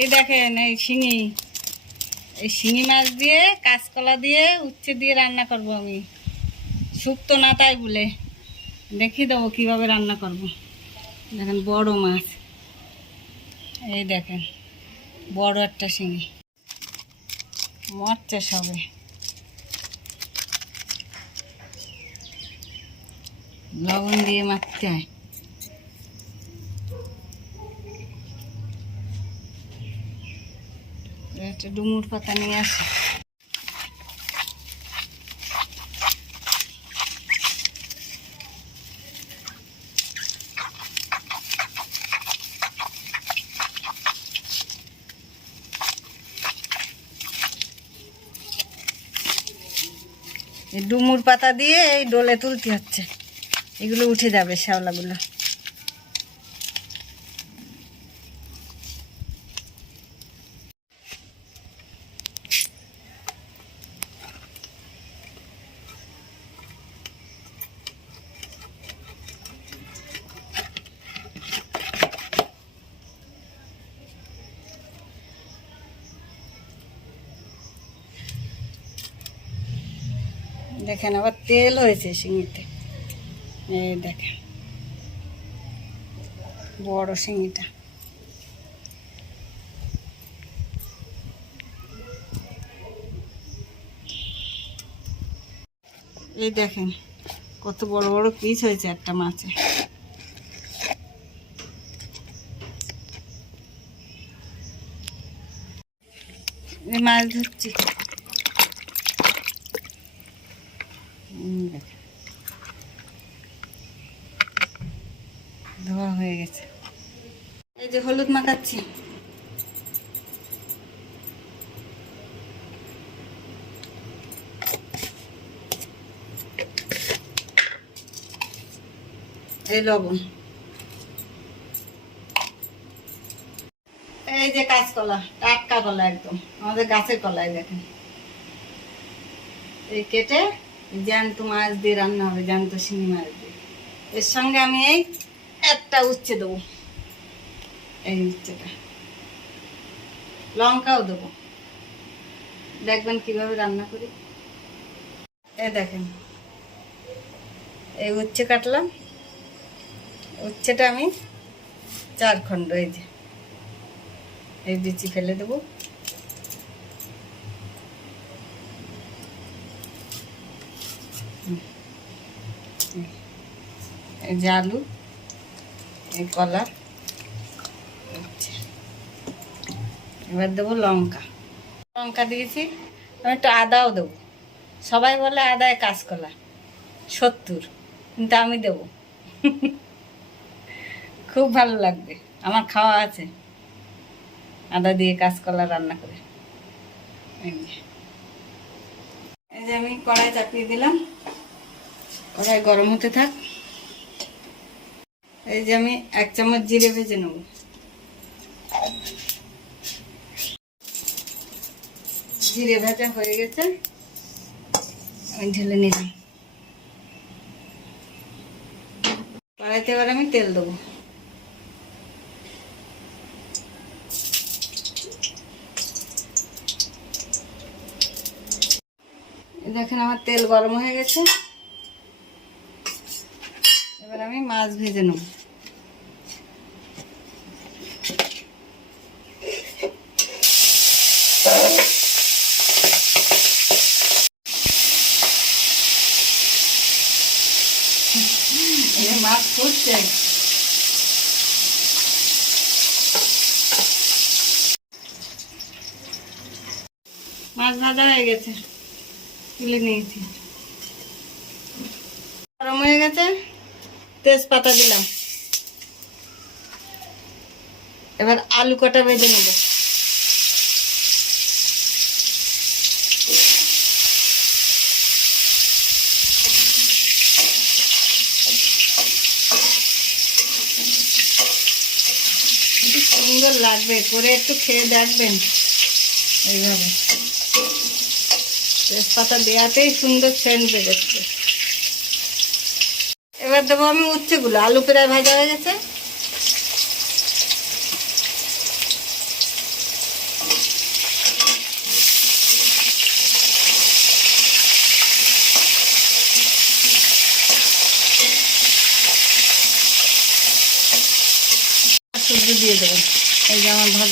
এই দেখেন এই শিঙি মাছ দিয়ে কাঁচকলা দিয়ে উচ্ছে দিয়ে রান্না করব আমি। শুক্তো না তাই বলে দেখিয়ে দেবো কীভাবে রান্না করব। দেখেন বড় মাছ, এই দেখেন বড় একটা শিঙি মরছে সবে। লবণ দিয়ে মাখতে হয়। একটা ডুমুর পাতা নিয়ে আসে। এই ডুমুর পাতা দিয়ে এই ডোলে তুলতে হচ্ছে, এগুলো উঠে যাবে শ্যাওলাগুলো। দেখেন আবার তেল হয়েছে শিঙিতে, এই দেখেন বড় শিঙিটা। এই দেখেন কত বড় বড় পিস হয়েছে একটা মাছে। এই মাছ ধরছি, দেখেন ধোয়া হয়ে গেছে। এই যে হলুদ মাখাচ্ছি। এই লবণ, এই যে কাঁচকলা, টাটকা কলা একদম আমাদের গাছের কলাই। দেখেন এই কেটে জ্যান্ত মাছ দিয়ে রান্না হবে, জ্যান্ত শিঙি মাছ দিয়ে। এর সঙ্গে আমি এই একটা উচ্ছে দেবো, এই উচ্ছেটা, লঙ্কাও দেবো। দেখবেন কিভাবে রান্না করি। এই দেখেন এই উচ্ছে কাটলাম, উচ্ছেটা আমি 4 খণ্ড, এই যে এই বিচি ফেলে দেবো। এই যে আলু, এই কলা, এবার দেবো লঙ্কা। লঙ্কা দিয়েছি, আমি একটু আদাও দেবো। সবাই বলে আদায় কাঁচকলা 70, কিন্তু আমি দেবো। খুব ভালো লাগবে, আমার খাওয়া আছে আদা দিয়ে কাঁচকলা রান্না করে। এই যে আমি কড়াই চাপিয়ে দিলাম, কড়াই গরম হতে থাক। এই যে আমি 1 চামচ জিরে ভেজে নেব। জিরে ভাজা হয়ে গেছে, আমি ঢেলে নিলাম। কড়াইতে এবার আমি তেল দেবো। দেখেন আমার তেল গরম হয়ে গেছে, এবার আমি মাছ ভেজে নেব। মাছ ফুটছে, মাছ ভাজা হয়ে গেছে, তুলে নিয়েছি। গরম হয়ে গেছে, তেজপাতা দিলাম। এবার আলু কটা ভেজে নেব। সুন্দর লাগবে, করে একটু খেয়ে দেখবেন। এইভাবে তেজপাতা দেওয়াতেই সুন্দর সেন্ট বেরোচ্ছে। এবার দেবো আমি উচ্ছেগুলো, আলু প্রায় ভাজা হয়ে গেছে।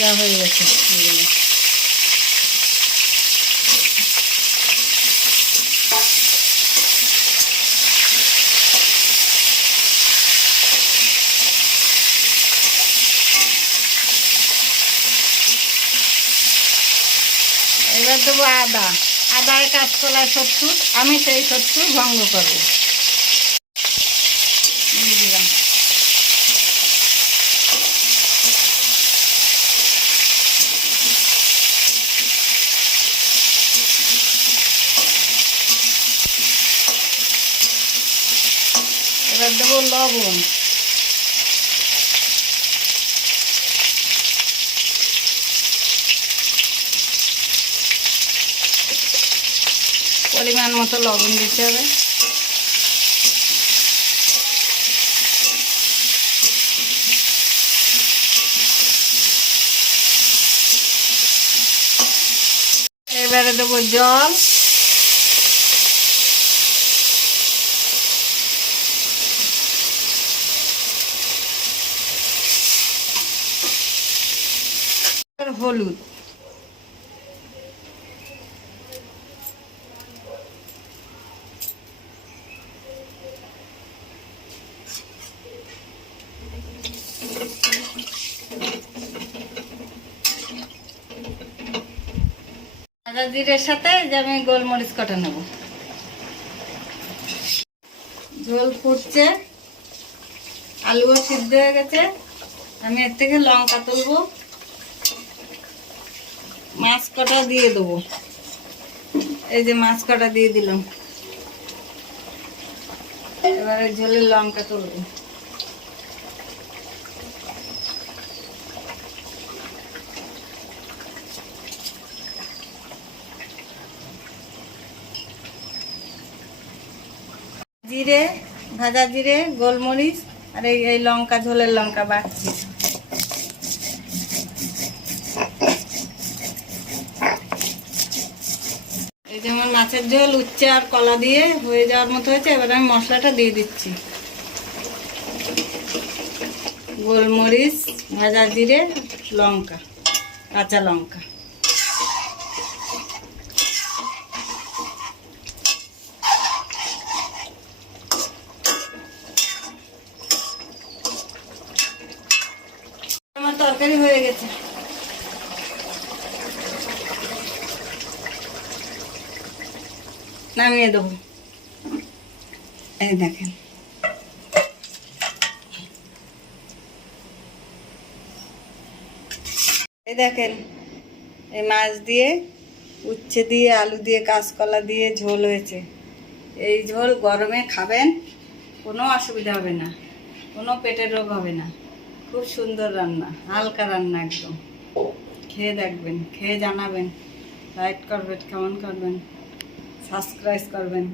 ভাজা হয়ে গেছে এগুলো। এবার দেবো আদা। আদায় কাঁচকলায় 70, আমি সেই 70 ভঙ্গ করবো। দিয়ে দিলাম। এবার দেবো লবণ। পরিমাণ মতো লবণ দিতে হবে। এবারে দেবো জল। হলুদ। আদা জিরের সাথে যে আমি গোলমরিচ কটা নেব। ঝোল ফুটছে, আলুও সিদ্ধ হয়ে গেছে। আমি এর থেকে লঙ্কা তুলবো, মাছ কটা দিয়ে দেবো। এই যে মাছ কটা দিয়ে দিলাম। এবারে ঝোলের লঙ্কা তুলবো। জিরে, ভাজা জিরে, গোলমরিচ আর এই লঙ্কা, ঝোলের লঙ্কা বাড়ছি। এই যে আমার মাছের ঝোল উচ্ছে আর কলা দিয়ে হয়ে যাওয়ার মতো হয়েছে। এবার আমি মশলাটা দিয়ে দিচ্ছি। গোলমরিচ, ভাজা জিরে, লঙ্কা, কাঁচা লঙ্কা। আমার তরকারি হয়ে গেছে। নামিয়ে দেবো। এই দেখেন, এই দেখেন, এই মাছ দিয়ে, উচ্ছে দিয়ে, আলু দিয়ে, কাঁচকলা দিয়ে ঝোল হয়েছে। এই ঝোল গরমে খাবেন, কোনো অসুবিধা হবে না, কোনো পেটের রোগ হবে না। খুব সুন্দর রান্না, হালকা রান্না একদম। খেয়ে দেখবেন, খেয়ে জানাবেন, লাইক করবেন, কমেন্ট করবেন, সাবস্ক্রাইব করবেন।